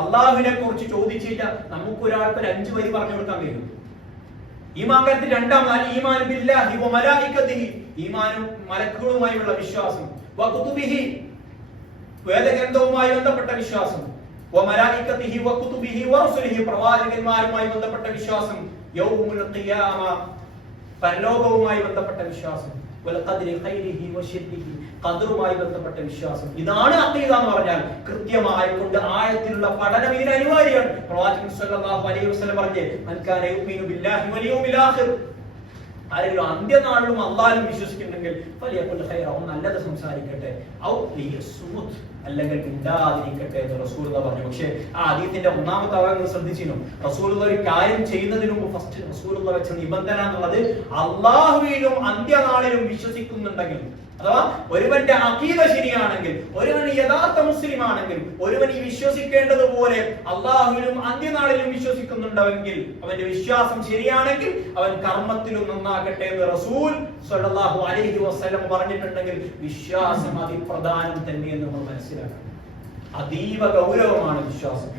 അള്ളാഹുവിനെ കുറിച്ച് ചോദിച്ചില്ല നമുക്കൊരാൾക്ക് ഒരു 5 വരി പറഞ്ഞു കൊടുക്കാൻ കഴിയും. ഈമാൻ കാര്യത്തിൽ രണ്ടാമത് ഈമാൻ ബില്ലാഹി വ മലായികതിഹി, ഈമാനും മലക്കുകളുമായുള്ള വിശ്വാസം, വ കുതുബിഹി, വേദഗ്രന്ഥവുമായി ബന്ധപ്പെട്ട വിശ്വാസം, വ മലായികതിഹി വ കുതുബിഹി വ റസുലിഹി, പ്രവാചകന്മാരുമായി ബന്ധപ്പെട്ട വിശ്വാസം, യൗമുൽ ഖിയാമ, പരലോകവുമായി ബന്ധപ്പെട്ട വിശ്വാസം, വൽ ഖദ്രി ഖൈരിഹി വ ശർരിഹി, ഖദറുമായി ബന്ധപ്പെട്ട വിശ്വാസം. ഇതാണ് അഖീദ എന്ന് പറഞ്ഞാൽ. കൃത്യമായി കൊണ്ട് ആയത്തിലുള്ള പഠനം ഇതിന് അനിവാര്യമാണ്. പ്രവാചകൻ സല്ലല്ലാഹു അലൈഹി വസല്ലം പറഞ്ഞു, മൻ കാന യുമിനു ബില്ലാഹി വൽ യൗമിൽ ആഖിർ, ആരെങ്കിലും അന്ത്യനാളിലും അല്ലാഹുവിലും വിശ്വസിക്കുന്നുണ്ടെങ്കിൽ ഫലിയഖുൽ ഖൈറ, നല്ലത് സംസാരിക്കട്ടെ, ഔ ലിയസ്മുത്, അല്ലെങ്കിൽ മിണ്ടാതിരിക്കട്ടെ എന്ന് റസൂലുള്ളാഹി പറഞ്ഞു. പക്ഷേ ആ ഹദീസിന്റെ ഒന്നാമത്തെ ഭാഗം ശ്രദ്ധിച്ചിരുന്നു. റസൂലുള്ളാഹി ഒരു കാര്യം ചെയ്യുന്നതിന് മുമ്പ് ഫസ്റ്റ് റസൂലുള്ളാഹി വെച്ച നിബന്ധന എന്നുള്ളത് അല്ലാഹുവിലും അന്ത്യനാളിലും വിശ്വസിക്കുന്നുണ്ടെങ്കിൽ, അഥവാ ഒരുവന്റെ അഖീദ ശരിയാണെങ്കിൽ, ഒരുവൻ യഥാർത്ഥ മുസ്ലിം ആണെങ്കിൽ, ഒരുവൻ ഈ വിശ്വസിക്കേണ്ടതുപോലെ അള്ളാഹുവിലും അന്ത്യനാളിലും വിശ്വസിക്കുന്നുണ്ടെങ്കിൽ, അവന്റെ വിശ്വാസം ശരിയാണെങ്കിൽ അവൻ കർമ്മത്തിലും നന്നാകട്ടെ എന്ന് റസൂൽ സ്വല്ലല്ലാഹു അലൈഹി വസല്ലം പറഞ്ഞിട്ടുണ്ടെങ്കിൽ വിശ്വാസം അതിപ്രധാനം തന്നെ എന്ന് നമ്മൾ മനസ്സിലാക്കണം. അതീവ ഗൗരവമാണ് വിശ്വാസം.